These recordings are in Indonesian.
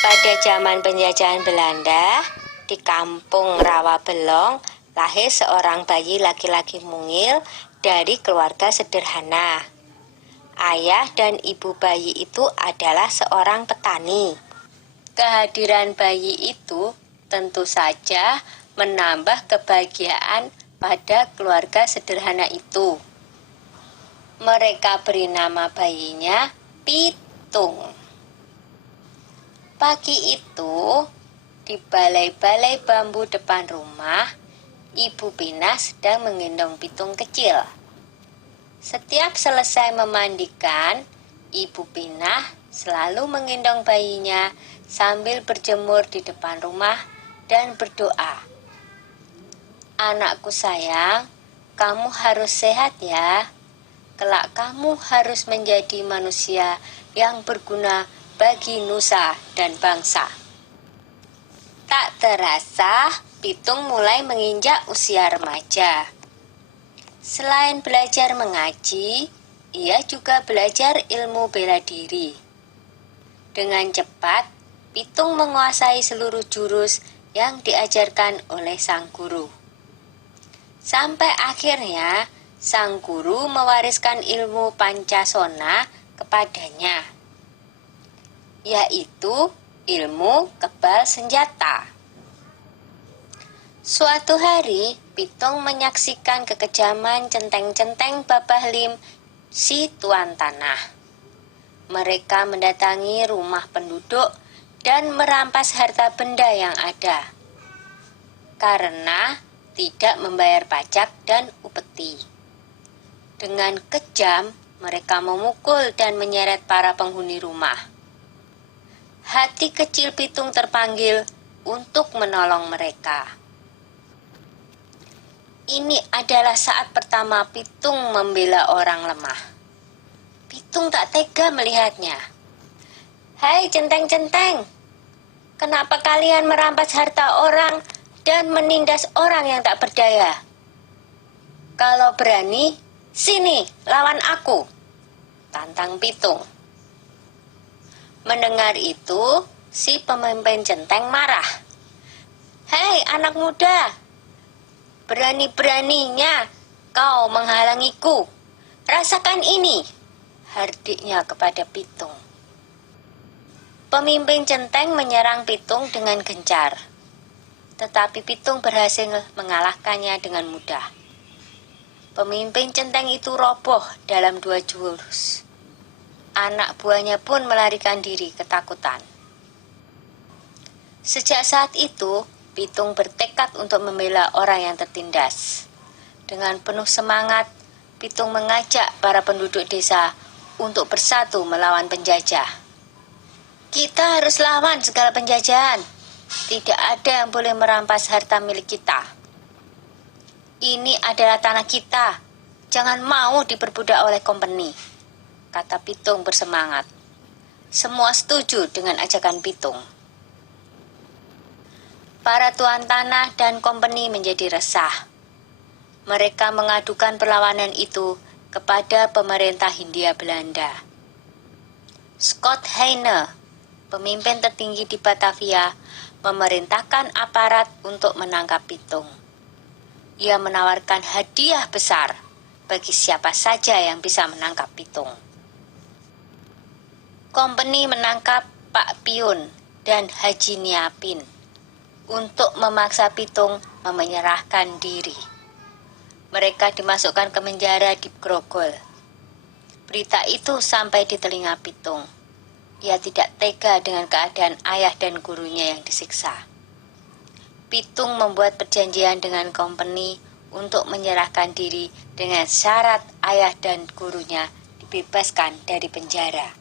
Pada zaman penjajahan Belanda, di kampung Rawabelong, lahir seorang bayi laki-laki mungil dari keluarga sederhana. Ayah dan ibu bayi itu adalah seorang petani. Kehadiran bayi itu tentu saja menambah kebahagiaan pada keluarga sederhana itu. Mereka beri nama bayinya Pitung. Pagi itu, di balai-balai bambu depan rumah, Ibu Pina sedang menggendong Pitung kecil. Setiap selesai memandikan, Ibu Pina selalu menggendong bayinya sambil berjemur di depan rumah dan berdoa. Anakku sayang, kamu harus sehat ya. Kelak kamu harus menjadi manusia yang berguna bagi nusa dan bangsa. Tak terasa, Pitung mulai menginjak usia remaja. Selain belajar mengaji, ia juga belajar ilmu bela diri. Dengan cepat, Pitung menguasai seluruh jurus yang diajarkan oleh sang guru. Sampai akhirnya, sang guru mewariskan ilmu Pancasona kepadanya, yaitu ilmu kebal senjata. Suatu hari, Pitung menyaksikan kekejaman centeng-centeng Babah Lim, si tuan tanah. Mereka mendatangi rumah penduduk dan merampas harta benda yang ada, karena tidak membayar pajak dan upeti. Dengan kejam, mereka memukul dan menyeret para penghuni rumah. Hati kecil Pitung terpanggil untuk menolong mereka. Ini adalah saat pertama Pitung membela orang lemah. Pitung tak tega melihatnya. Hai centeng-centeng, kenapa kalian merampas harta orang dan menindas orang yang tak berdaya? Kalau berani, sini, lawan aku, tantang Pitung. Mendengar itu, si pemimpin centeng marah. Hei anak muda, berani-beraninya kau menghalangiku. Rasakan ini, hardiknya kepada Pitung. Pemimpin centeng menyerang Pitung dengan gencar, tetapi Pitung berhasil mengalahkannya dengan mudah. Pemimpin centeng itu roboh dalam 2 jurus. Anak buahnya pun melarikan diri ketakutan. Sejak saat itu, Pitung bertekad untuk membela orang yang tertindas. Dengan penuh semangat, Pitung mengajak para penduduk desa untuk bersatu melawan penjajah. Kita harus lawan segala penjajahan. Tidak ada yang boleh merampas harta milik kita. Ini adalah tanah kita. Jangan mau diperbudak oleh kompeni, kata Pitung bersemangat. Semua setuju dengan ajakan Pitung. Para tuan tanah dan kompeni menjadi resah. Mereka mengadukan perlawanan itu kepada pemerintah Hindia Belanda. Scott Heine, pemimpin tertinggi di Batavia, memerintahkan aparat untuk menangkap Pitung. Ia menawarkan hadiah besar bagi siapa saja yang bisa menangkap Pitung. Kompeni menangkap Pak Piun dan Haji Niapin untuk memaksa Pitung menyerahkan diri. Mereka dimasukkan ke penjara di Grogol. Berita itu sampai di telinga Pitung. Ia tidak tega dengan keadaan ayah dan gurunya yang disiksa. Pitung membuat perjanjian dengan kompeni untuk menyerahkan diri dengan syarat ayah dan gurunya dibebaskan dari penjara.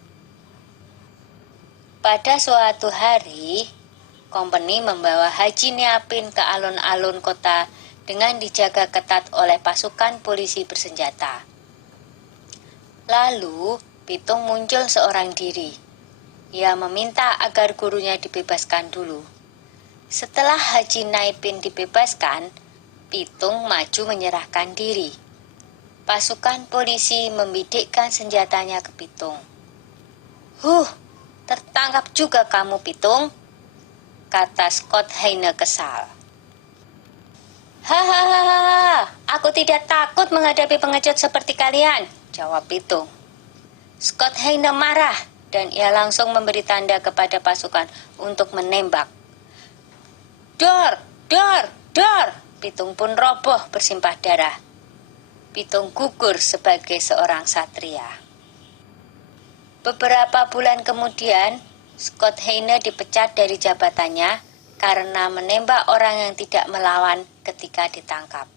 Pada suatu hari, kompeni membawa Haji Niapin ke alun-alun kota dengan dijaga ketat oleh pasukan polisi bersenjata. Lalu, Pitung muncul seorang diri. Ia meminta agar gurunya dibebaskan dulu. Setelah Haji Niapin dibebaskan, Pitung maju menyerahkan diri. Pasukan polisi membidikkan senjatanya ke Pitung. Tertangkap ditangkap juga kamu, Pitung, kata Scott Heine kesal. Hahaha, aku tidak takut menghadapi pengecut seperti kalian, jawab Pitung. Scott Heine marah dan ia langsung memberi tanda kepada pasukan untuk menembak. Dor, dor, dor, Pitung pun roboh bersimpah darah. Pitung gugur sebagai seorang satria. Beberapa bulan kemudian, Scott Heine dipecat dari jabatannya karena menembak orang yang tidak melawan ketika ditangkap.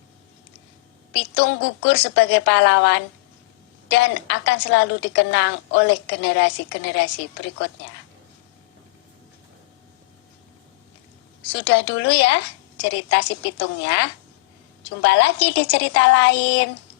Pitung gugur sebagai pahlawan dan akan selalu dikenang oleh generasi-generasi berikutnya. Sudah dulu ya cerita si Pitungnya. Jumpa lagi di cerita lain.